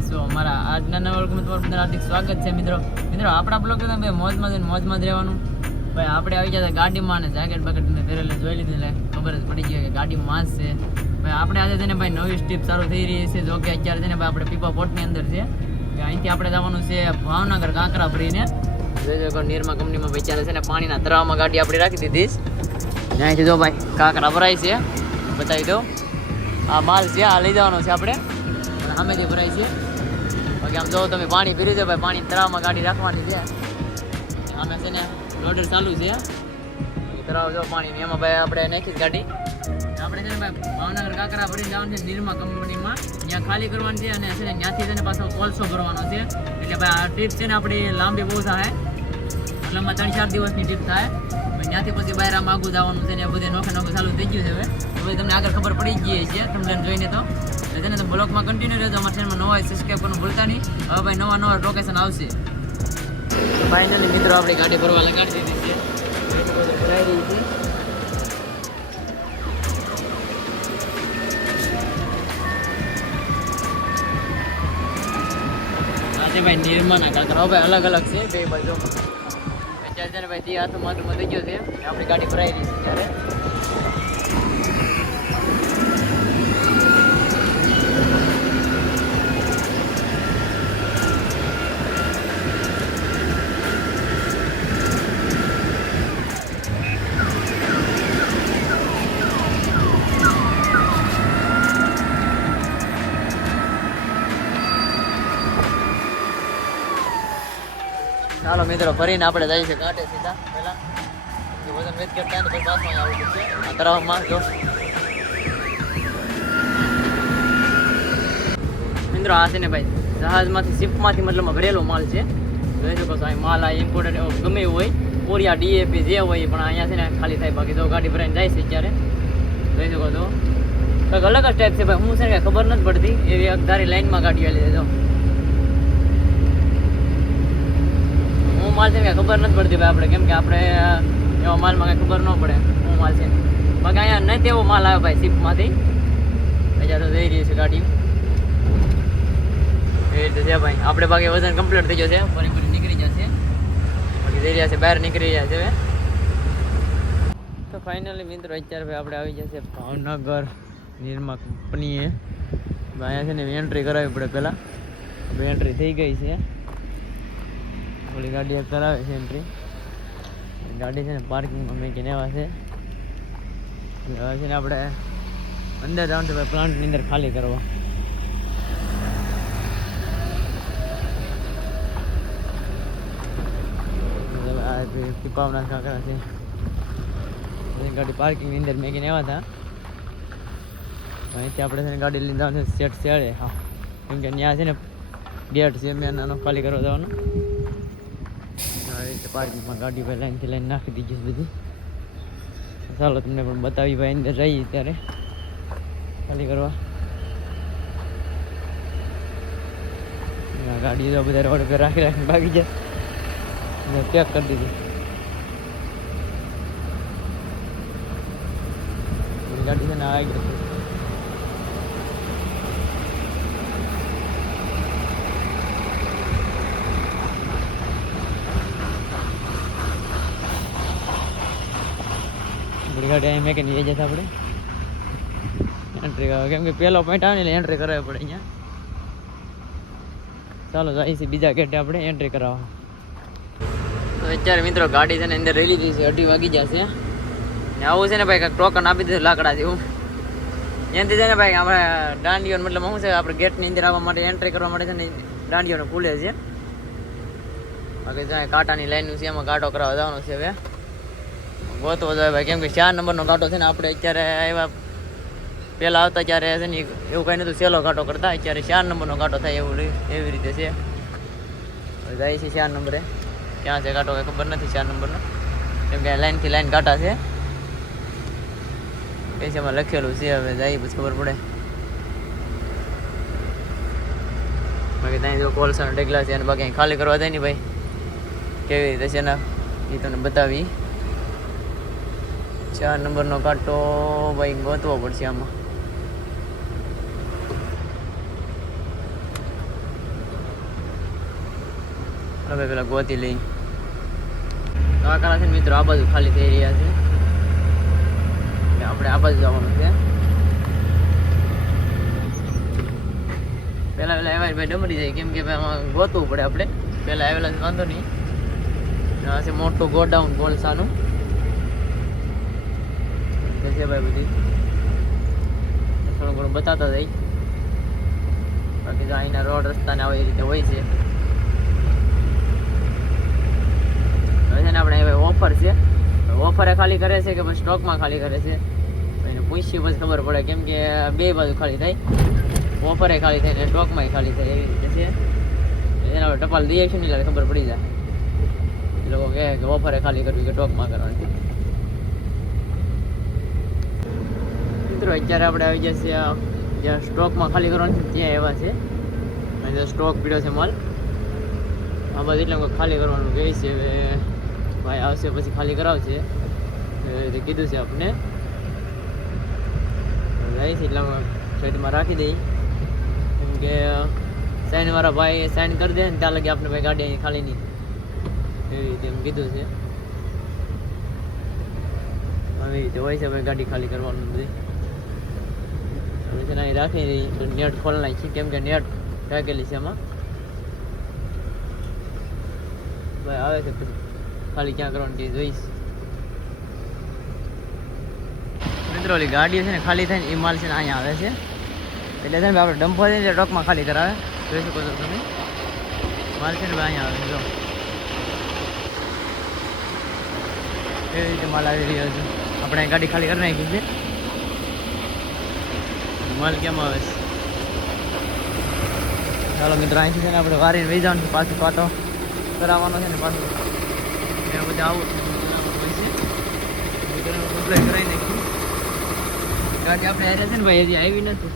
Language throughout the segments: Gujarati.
કેમ છો? અમારા આજના નવા વર્ગમાં તમારું બધાનું હાર્દિક સ્વાગત છે મિત્રો. આપણા બ્લોગ તો ભાઈ મોજમાં જ રહેવાનું. ભાઈ આપણે આવી ગયા ગાડીમાં ને જેકેટ બકેટને પહેરેલે જોઈ લીધું એટલે ખબર જ પડી ગઈ કે ગાડી માસ છે. ભાઈ આપણે આજે છે ને ભાઈ નવી સ્ટીપ ચાલુ થઈ રહી છે. જો કે અત્યારે છે ને ભાઈ આપણે પીપા પોર્ટની અંદર છે કે અહીંથી આપણે જવાનું છે ભાવનગર કાંકરા ભરીને. જોઈ નિરમા કંપનીમાં ભાઈ ચાલે છે ને પાણીના તળાવમાં ગાડી આપણે રાખી દીધી. અહીંથી જો ભાઈ કાંકરા ભરાય છે, બતાવી દો. આ માલ છે, આ લઈ જવાનો છે આપણે, સામેથી ભરાય છે. બાકી આમ જો તમે પાણી પીરી છે ભાઈ, પાણી તળાવમાં ગાડી રાખવાની છે. આમે છે ને લોડર ચાલુ છે, તળાવ જો પાણી એમાં ભાઈ આપણે નાખી ગાડી. આપણે છે ને ભાઈ ભાવનગર કાંકરા ભરીને જવાનું છે નિરમા કંપનીમાં, ત્યાં ખાલી કરવાની છે અને છે ને ત્યાંથી છે ને પાછો કોલસો ભરવાનો છે. એટલે ભાઈ આ ટ્રીપ છે ને આપણી લાંબી બહુ થાય, મતલબમાં 3-4 દિવસની ટ્રીપ થાય. ત્યાંથી પછી બહાર આમ આગું જવાનું છે ને બધે નોખે ચાલુ થઈ ગયું છે. હવે તમને આગળ ખબર પડી જ ગઈ છે તમને જોઈને. તો એટલે છે ને તમે બ્લોગમાં કન્ટિન્યુ રહેજો. અમારા ચેનલમાં નવા સબસ્ક્રાઈબ કરવાનું ભૂલતા નહીં. હવે ભાઈ નવા લોકેશન આવશે. ફાઇનલી મિત્રો આપણી ગાડી ભરવા લગાડી દીધી છે, ભરાઈ રહી છે. આજે ભાઈ નિર્માના કાંકરા ભાઈ અલગ અલગ છે બે બાજુ. અત્યારે છે ને ભાઈ તે હાથમાં થઈ ગયો છે, આપણી ગાડી ભરાઈ રહી છે ત્યારે. ચાલો મિત્રો ફરીને આપણે જઈએ છીએ ઘાટે સીધા. પહેલાં વજન વેચ કે ત્યાં તો પછી પાછું આવવું પડશે આ તળાવમાં. જો મિત્રો આ છે ને ભાઈ જહાજમાંથી શિપમાંથી મતલબમાં ભરેલો માલ છે. જોઈ શકો છો અહીં માલ આ ઇમ્પોર્ટેડ ગમે એવું હોય, કોરિયા ડીએપી જે હોય, પણ અહીંયા છે ને ખાલી થાય. બાકી તો ગાડી ભરાઈને જાય છે અત્યારે. જોઈ શકો છો કંઈક અલગ જ ટાઈપ છે ભાઈ. હું છે ને ખબર નથી પડતી એવી એક ધારી લાઈનમાં ગાડી આવી દેજો. માલ છે કે ખબર નથી પડતી ભાઈ આપણે, કેમ કે આપણે એવા માલમાં કંઈ ખબર ન પડે શું માલ છે. બાકી અહીંયા નથી એવો માલ આવે ભાઈ શિપમાંથી. અત્યારે તો જઈ રહી છે ગાડી એ રીતે છે ભાઈ. આપણે બાકી વજન કમ્પ્લીટ થઈ જશે, ફરી નીકળી જશે. બાકી જઈ રહ્યા છે બહાર નીકળી રહ્યા છે હવે. તો ફાઇનલી મિત્રો અત્યારે ભાઈ આપણે આવી જશે ભાવનગર નિરમા કંપનીએ. અહીંયા છે ને એન્ટ્રી કરાવવી પડે પહેલાં. એન્ટ્રી થઈ ગઈ છે, ઓલી ગાડી કરાવે છે એન્ટ્રી. ગાડી છે ને પાર્કિંગમાં મૂકીને આવ્યા છે. હવે છે ને આપણે અંદર જવાનું છે ભાઈ પ્લાન્ટની અંદર ખાલી કરવા. આ પીપાવના કાંકરા છે, ગાડી પાર્કિંગની અંદર મૂકીને આવ્યા હતા. અહીંથી આપણે છે ને ગાડી લઈને જવાનું છે સેટ શેડે. હા, કેમ કે ત્યાં છે ને ગેટ છે મેં નાનો ખાલી કરવા જવાનું. પાર્કિંગમાં ગાડી ભાઈ લાઈનથી લાઈન નાખી દીધી છે બધી. ચાલો તમને પણ બતાવી ભાઈ અંદર જઈએ ત્યારે ખાલી કરવા. ગાડી તો બધા રોડ પર રાખીને ભાગી જાય, પેક કરી દીધી ગાડી છે ને આવી ગઈ. ગાડી અહીં મેં કે નહીં જતા આપણે એન્ટ્રી કરાવે, કેમ કે પહેલો પોઈન્ટ આવે ને એટલે એન્ટ્રી કરાવવી પડે અહીંયા. ચાલો જઈએ છીએ બીજા ગેટે આપણે એન્ટ્રી કરાવવા. તો અત્યારે મિત્રો ગાડી છે ને અંદર રહી લીધી છે, 2:30 વાગી જશે. ને આવું છે ને ભાઈ કંઈક ટોકન આપી દીધું લાકડા જેવું. એનાથી છે ને ભાઈ આપણે દાંડીઓને મતલબ શું છે આપણે ગેટની અંદર આવવા માટે એન્ટ્રી કરવા માટે છે ને દાંડીઓને ખુલે છે. બાકી જ્યાં કાંટાની લાઈનનું છે એમાં કાંટો કરાવવા જવાનો છે હવે. ગોતવો જોઈએ ભાઈ, કેમ કે 4 નંબરનો કાંટો છે ને આપણે અત્યારે આવ્યા પહેલાં આવતા ત્યારે છે ને એવું કંઈ નહોતું, સહેલો કાંટો કરતા. અત્યારે 4 નંબરનો કાંટો થાય એવું એવી રીતે છે. જાય છે 4 નંબરે. ક્યાં છે કાંટો કંઈ ખબર નથી 4 નંબરનો, કેમ કે લાઈનથી લાઈન કાંટા છે. પૈસામાં લખેલું છે, હવે જાય પછી ખબર પડે. બાકી ત્યાં જો કોલસાનો ઢગલા છે અને બાકી અહીં ખાલી કરવા જાય ને ભાઈ કેવી રીતે છે ને એ તમને બતાવી. 4 નંબરનો કાંટો ભાઈ ગોતવો પડશે આમાં. હવે પેલા ગોતી લઈ કાકા છે મિત્રો આ બાજુ ખાલી થઈ રહ્યા છે એટલે આપણે આ બાજુ જવાનું છે પેલા એવા ભાઈ ડમરી જાય કેમ કે આમાં ગોતવું પડે આપણે પેલા આવેલા વાંધો નહીં આ છે મોટું ગોડાઉન કોલસાનું છે ભાઈ બધી થોડું ઘણું બતાવતા જાય બાકી તો અહીંના રોડ રસ્તાને આવે એ રીતે હોય છે હવે છે ને આપણે હવે ઓફર છે ઓફરે ખાલી કરે છે કે પછી સ્ટોકમાં ખાલી કરે છે એને પૂછીએ પછી ખબર પડે કેમ કે બે બાજુ ખાલી થાય ઓફરે ખાલી થાય ને સ્ટોકમાં ખાલી થાય એવી રીતે છે એને હવે ટપાલ દઈએ છે ને એટલે ખબર પડી જાય એ લોકો કહે કે ઓફરે ખાલી કરવી કે સ્ટોકમાં કરવાની મિત્રો અત્યારે આપણે આવી જશે જ્યાં સ્ટોકમાં ખાલી કરવાનું છે ત્યાં એવા છે અને સ્ટોક પીડ્યો છે માલ આ બાજુ એટલે ખાલી કરવાનું કહે છે હવે ભાઈ આવશે પછી ખાલી કરાવશે એવી રીતે કીધું છે આપણે જાય છે એટલે સાઈડમાં રાખી દઈ કેમ કે સાઈનવાળા ભાઈ સાઈન કરી દે ને ત્યાં લગી આપણે ભાઈ ગાડી અહીં ખાલી નહીં એવી રીતે એમ કીધું છે આવી રીતે હોય છે ભાઈ ગાડી ખાલી કરવાનું બધી હવે છે ને અહીં રાખી દઈ નેટ ખોલ નાખી કેમ કે નેટ રાખેલી છે એમાં ભાઈ આવે છે પછી ખાલી ક્યાં કરવાનું કે જોઈશ મિત્રો ઓલી ગાડીઓ છે ને ખાલી થાય ને એ માલ છે ને અહીંયા આવે છે એટલે છે ને આપણે ડમ્પર છે ને ટ્રકમાં ખાલી કરાવે જોઈ શકો છો તમે માલ છે ને અહીંયા આવે જો એવી રીતે માલ આવી રહ્યો છે આપણે ગાડી ખાલી કરી નાખી છે માલ કેમ આવે છે ચાલો મિત્રો અહીંથી છે ને આપણે વારીને વહી જવાનું છે પાછું પાટો કરાવવાનો છે ને પાછું એ બધું આવું કમ્પ્લેટ કરાવી નાખી ગાડી આપણે હારે છે ને ભાઈ હજી આવી નથી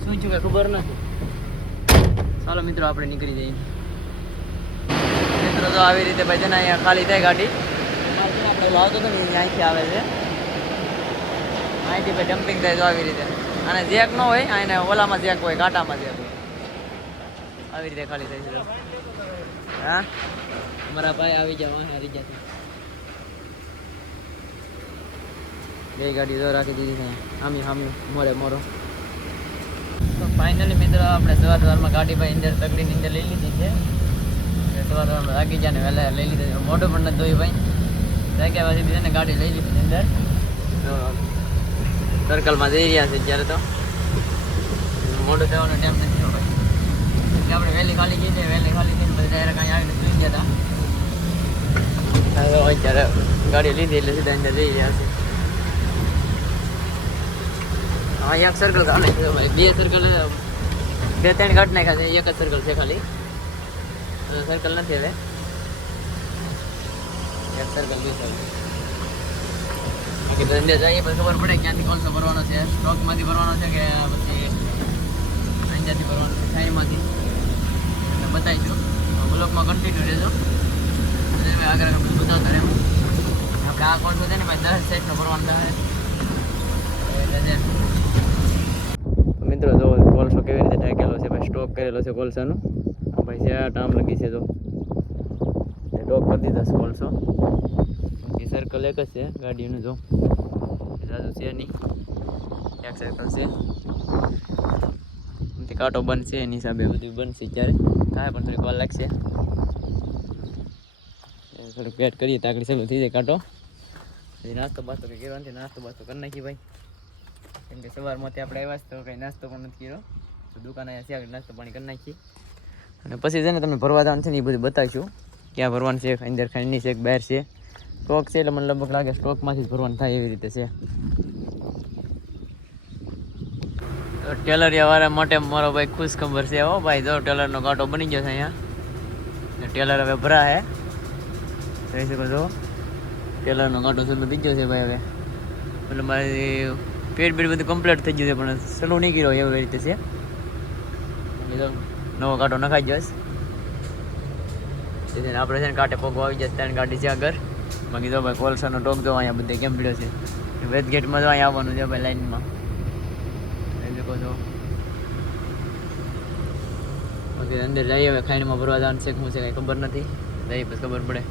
શું છું કંઈ ખબર નથી ચાલો મિત્રો આપણે નીકળી જઈએ મિત્રો તો આવી રીતે ભાઈ છે ને અહીંયા ખાલી થાય ગાડી આપણે લાવતો હતો ને અહીંથી આવે છે અહીંથી ભાઈ ડમ્પિંગ થાય તો આવી રીતે અને જેક ન હોય આને ઓલામાં જેક હોય કાંટામાં જેક હોય આવી રીતે ખાલી થાય છે હા અમારા ભાઈ આવી જાવ હારી જતી બે ગાડી તો રાખી દીધી છે આમી હામી મોરે મોરો તો ફાઇનલી મિત્રો આપણે સવારમાં ગાડી ભાઈ અંદર તકડીની અંદર લઈ લીધી છે સવારમાં રાખી જાય ને વહેલા લઈ લીધી મોઢું પણ નથી ધોયું ભાઈ રાખ્યા પછી બીજાને ગાડી લઈ લીધી અંદર તો સર્કલમાં જઈ રહ્યા છે અત્યારે તો મોઢું ધોવાનો ટાઈમ નથી ભાઈ એટલે આપણે વહેલી ખાલી ગઈ છે વહેલી ખાલી ગઈને પછી ડાયરેક્ટ અહીં આવીને સુઈ ગયા હતા અત્યારે ગાડી લીધી એટલે સીધા અંદર જઈ રહ્યા છે હા એક સર્કલ કાઢ નાખ્યું ભાઈ બે સર્કલ બે ત્રણ કાઢ નાખ્યા છે એક જ સર્કલ છે ખાલી સર્કલ નથી હવે એક સર્કલ બે સર્કલ બાકી ધંધે જઈએ પછી ખબર પડે ક્યાંથી કોલસો ભરવાનો છે સ્ટોકમાંથી ભરવાનો છે કે પછી અહીંયાથી ભરવાનો છે સાઈમાંથી એટલે બતાવીશું બ્લોકમાં કન્ટિન્યુ રહેજો આગળ બધું બતાવતા રહેવું આપણે આ કોલસો છે ને ભાઈ 10 સાઈડનો ભરવાનો થાય મિત્રો જો કોલસો કેવી રીતે ઢાંકેલો છે ભાઈ સ્ટોક કરેલો છે કોલસાનો ભાઈ છે ટામ લગી છે તો સ્ટોક કરી દીધા છે કોલસો એ સર્કલ એક જ છે ગાડીનું જો જાજુ છે નહીં એક સર્કલ છે કાંટો બનશે એની હિસાબે બધું બનશે ત્યારે થાય પણ થોડીક વાર લાગશે થોડુંક વેટ કરીએ તાકડી સગળું થઈ જાય કાંટો પછી નાસ્તો બાસ્તો કંઈ કરવાનો છે નાસ્તો બાસ્તો કરી નાખી ભાઈ કેમ કે સવારમાંથી આપણે આવ્યા તો કંઈ નાસ્તો પણ નથી કર્યો તો દુકાન અહીંયા છે નાસ્તો પાણી કરી નાખીએ અને પછી છે ને તમે ભરવા જવાનું છે ને એ બધું બતાવીશું ક્યાં ભરવાનું છે અંદર ખાંડની છે બહાર છે સ્ટોક છે એટલે મને લગભગ લાગે સ્ટોકમાંથી જ ભરવાનું થાય એવી રીતે છે તો ટેલરિયાવાળા માટે મારો ભાઈ ખુશ ખબર છે હો ભાઈ જો ટેલરનો કાંટો બની ગયો છે અહીંયા ટેલર હવે ભરા હે જોઈ શકો છો ટેલરનો કાંટો છે બીજો છે ભાઈ હવે એટલે મારી પેટ બેટ બધું કમ્પ્લીટ થઈ ગયું છે પણ સલું નહીં કર્યો એવી રીતે છે તો નવો કાંટો નખાઈ જશે આપણે છે ને કાંટે પગો આવી જશે ત્રણ ગાડી છે આગળ બાકી જો ભાઈ કોલસાનો ટોક જો અહીંયા બધે કેમ પીડ્યો છે વેદ ગેટમાં જો અહીંયા આવવાનું છે ભાઈ લાઈનમાં જોઈ શકો છો અંદર જઈએ હવે ખાઈનમાં ભરવા જવાનું છે, શું છે કંઈ ખબર નથી, જઈએ પછી ખબર પડે.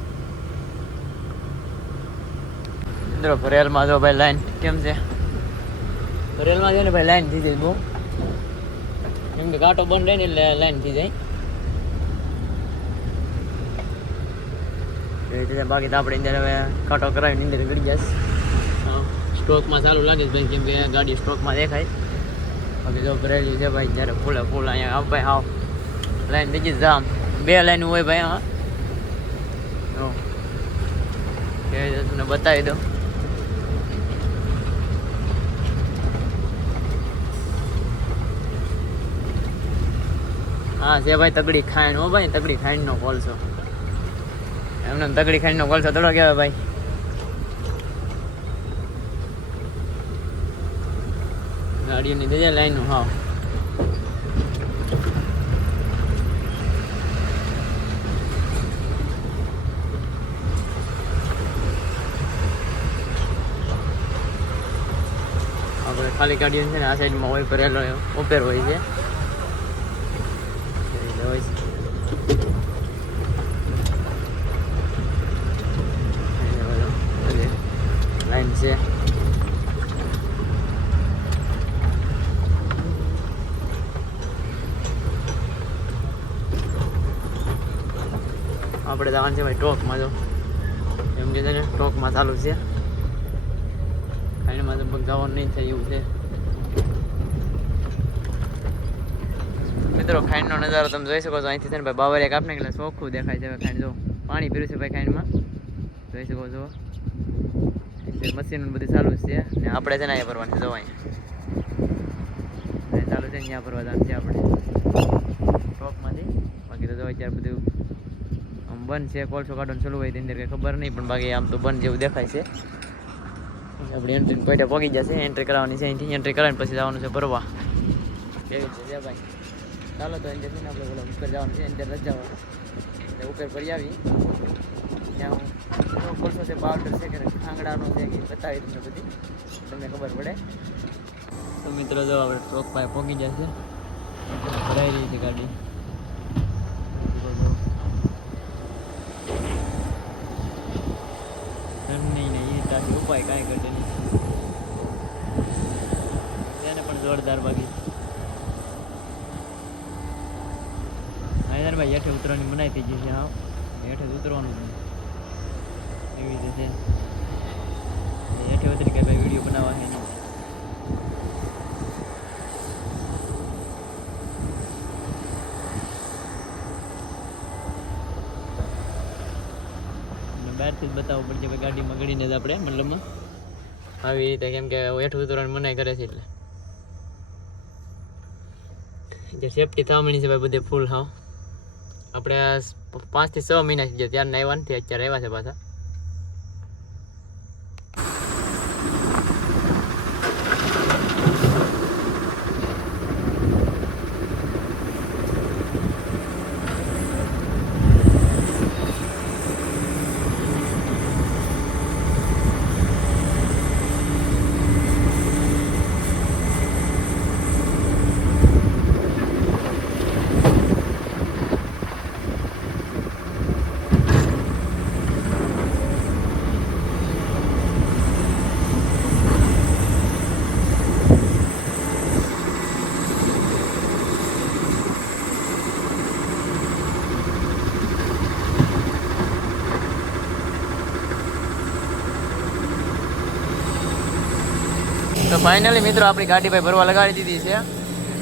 મિત્રો ભરેલમાં જો ભાઈ લાઈન કેમ છે, ભરેલમાં છે ને ભાઈ લાઈન થઈ જાય બહુ, કેમ કે કાંટો બંધ રહે ને એટલે લાઈન થઈ જાય. બાકી તો આપણે અંદર હવે કાંટો કરાવીને અંદર ગળી જશે. સ્ટોકમાં ચાલુ લાગે છે ભાઈ, કેમ કે ગાડી સ્ટોકમાં દેખાય. બાકી જો ભરેલી છે ભાઈ, જ્યારે ફૂલે ફૂલ અહીંયા આવ ભાઈ આવ લાઈન બીજી જામ 2 લાઈન હોય ભાઈ. હા તમને બતાવી દો. હા છે ભાઈ તગડી ખાંડ, હો ભાઈ તગડી ખાંડનો કોલસો, એમને તગડી ખાંડનો કોલસો થોડો કહેવાય ભાઈ. ગાડીઓની દેજે લાઈનો. હા આપણે ખાલી ગાડીઓ છે ને આ સાઈડમાં હોય ભરેલો ઉપેર હોય છે. લાઈન છે આપણે જવાનું છે ભાઈ ટોકમાં. જો એમ કે છે ને ટોકમાં ચાલુ છે, ખાઈમાં તો જવાનું નહીં થાય એવું છે. મિત્રો ખાંડનો નજારો તમે જોઈ શકો છો, અહીંથી છે ને ભાઈ બાવરિયા કાપને એટલે ચોખ્ખું દેખાય છે. ખાંડ જો પાણી પીરું છે ભાઈ ખાંડમાં, જોઈ શકો છો. મશીન બધી ચાલુ છે ને આપણે છે ને અહીંયા ભરવાની છે. જો અહીંયા ચાલુ છે, ત્યાં ભરવા જવાનું છે આપણે ટોપમાંથી. બાકી તો જો અત્યારે બધું આમ બંધ છે, કોલસો કાઢવાનું ચાલુ હોય તેની અંદર કંઈ ખબર નહીં, પણ બાકી આમ તો બંધ જેવું દેખાય છે. આપણે એન્ટ્રી પેટે પગી જશે, એન્ટ્રી કરાવવાની છે. અહીંથી એન્ટ્રી કરાવીને પછી જવાનું છે ભરવા. કેવી છે ભાઈ, ચાલો તો અંદર છે ને આપણે બોલો ઉપર જવાનું છે, અંદર નથી જવાનું એટલે ઉપર ભરી આવી. ત્યાં હું કોલસો છે, પાવડર છે કે ખાંગડાનો છે કે બતાવી તમને બધી, તમને ખબર પડે. તો મિત્રો જો આપણે ટ્રોક પાસે પહોંચી જશે, ભરાઈ રહી છે ગાડી. નહીં એ તારી ઉપાય કાંઈ કરશે નહીં, એને પણ જોરદાર બાકી. હા ભાઈ હેઠે ઉતરવાની મનાઈ થઈ ગઈ છે. હા હેઠે ઉતરવાનું એવી રીતે હેઠે ઉતરી કે ભાઈ વિડીયો બનાવવા છે નહીં. બહારથી જ બતાવવું પડશે ભાઈ, ગાડીમાં ગળીને જ આપણે મતલબમાં આવી રીતે, કેમ કે હેઠું ઉતરવાની મનાઈ કરે છે એટલે જે સેફટી થામણી છે ભાઈ બધે ફૂલ. હા આપણે 5 થી 6 મહિના થઈ ગયા ત્યારે આવ્યા નથી, અત્યારે આવ્યા છે પાછા. તો ફાઇનલી મિત્રો આપણી ગાડી ભાઈ ભરવા લગાડી દીધી છે,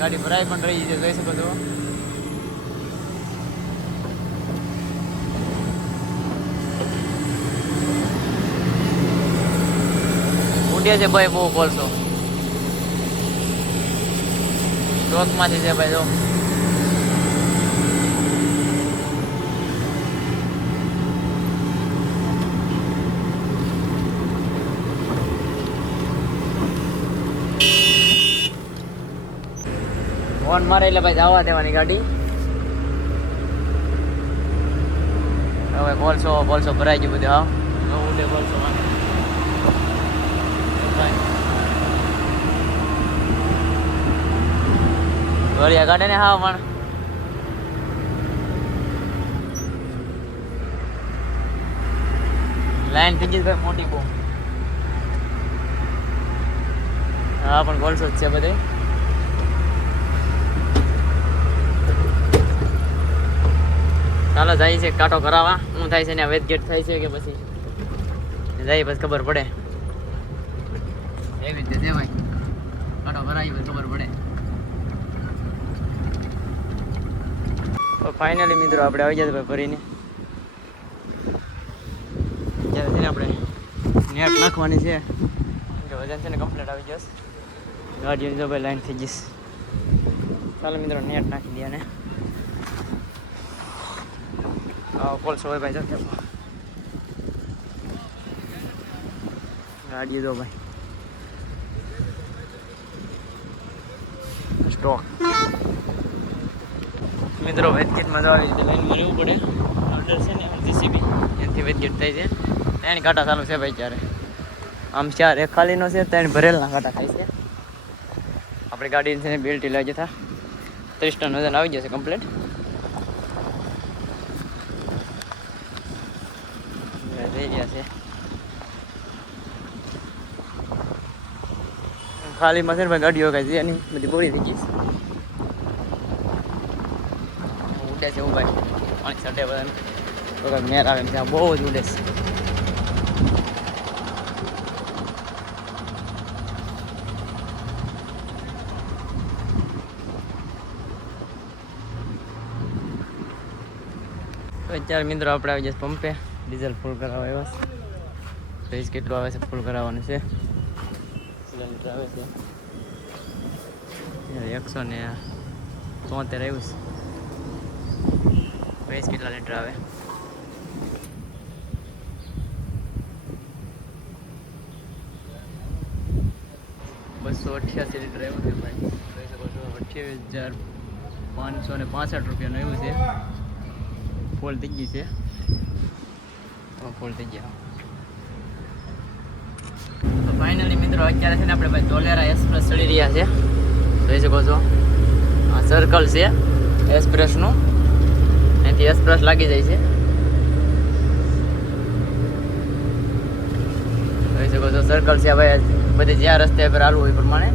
ગાડી ભરાઈ પણ રહી છે, જોઈ શકો છો. ઉડ્યા છે ભાઈ બહુ કોલસો, સ્ટોકમાંથી છે ભાઈ. જો ફોન મારે એટલે ભાઈ જવા દેવાની ગાડી. હવે કોલસો ભરાઈ ગયું બધું. હા ઉડે કોલસો વળિયા ગાડે ને. હા પણ લાઈન થઈ ગઈ ભાઈ મોટી બહુ. હા પણ કોલસો જ છે બધે. ચાલો જાય છે કાંટો કરાવવા. શું થાય છે ને વેદ ગેટ થાય છે કે પછી જાય પછી ખબર પડે. એવી રીતે છે ભાઈ, કાંટો કરાવી પછી ખબર પડે. તો ફાઇનલી મિત્રો આપણે આવી જાય ભાઈ ભરીને. જ્યારે છે ને આપણે નેટ નાખવાની છે, વજન છે ને કમ્પ્લીટ આવી જશે. ગાડીઓની તો ભાઈ લાઈન થઈ જશે. ચાલો મિત્રો નેટ નાખી દઈએ ને કોલસો હોય ભાઈ. જશે ગાડીઓ તો ભાઈ સ્ટોક. મિત્રો વેદગેટમાં તો આવી રીતે લાઈનમાં રહેવું પડે. અંદર છે ને જીસીબી એનાથી વેદગેટ થાય છે. 3 કાંટા ચાલુ છે ભાઈ. ત્યારે આમ 4 એક ખાલીનો છે, 3 ભરેલના કાંટા થાય છે. આપણી ગાડી છે ને બેલ્ટી લઈ જતા 30 ટન વજન આવી જશે કમ્પ્લીટ. થઈ ગયા છે ખાલીમાં છે ને ભાઈ. ગાડીઓ કાંઈ છે નહીં, બધી બોરી થઈ ગઈ છે. ઉડે છે એવું ભાઈ પાણી સટે બધા તો કાંઈક મેર આવે ત્યાં બહુ જ ઉડે છે. અત્યારે મિત્રો આપણે આવી જશે પંપે. ડીઝલ ફૂલ કરાવવા આવ્યા છે. પ્રાઇસ કેટલું આવે છે ફૂલ કરાવવાનું છે. સિલિન્ડર આવે છે 173 આવ્યું છે. પ્રાઇસ કેટલા લીટર આવે? 288 લીટર આવ્યું છે ભાઈ. જોઈ શકો છો 28,565 રૂપિયાનું એવું છે. ફૂલ થઈ ગઈ છે. ફૂલ થઈ ગયા. તો ફાઇનલી મિત્રો અત્યારે છે ને આપણે ભાઈ ધોલેરા એક્સપ્રેસ ચડી રહ્યા છે. જોઈ શકો છો આ સર્કલ છે એક્સપ્રેસનું. અહીંથી એક્સપ્રેસ લાગી જાય છે. જોઈ શકો છો સર્કલ છે ભાઈ. બધી જ્યાં રસ્તે પર હાલવું હોય પ્રમાણે.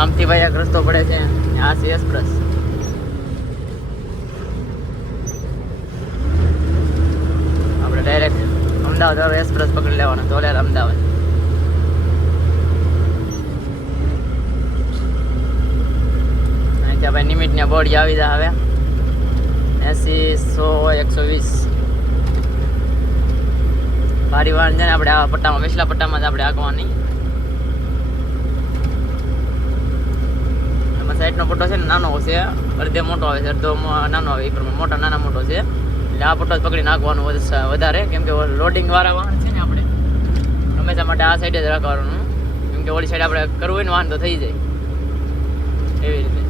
આમથી ભાઈ એક રસ્તો પડે છે, આ છે એક્સપ્રેસ. આપણે ડાયરેક્ટ અમદાવાદ હવે એક્સપ્રેસ પકડી લેવાનો, ધોલેરા અમદાવાદ. અહીંયા ભાઈ નિમિટના બોર્ડ આવી જાય હવે 80, 100, 120. ભારી વાહન છે ને આપણે આ પટ્ટામાં વેસલા પટ્ટામાં જ આપણે આગવાની. સાઈડનો પટ્ટો છે ને નાનો છે, અડધે મોટો આવે છે, અડધો નાનો આવે. એ પ્રમાણે મોટા નાના મોટો છે એટલે આ પટ્ટો જ પકડી નાખવાનું વધારે. કેમ કે લોડિંગ વાળા વાહન છે ને આપણે હંમેશા માટે આ સાઈડે જ રાખવાનું. કેમ કે ઓલી સાઈડ આપણે કરવું હોય ને વાહન તો થઈ જાય એવી રીતે.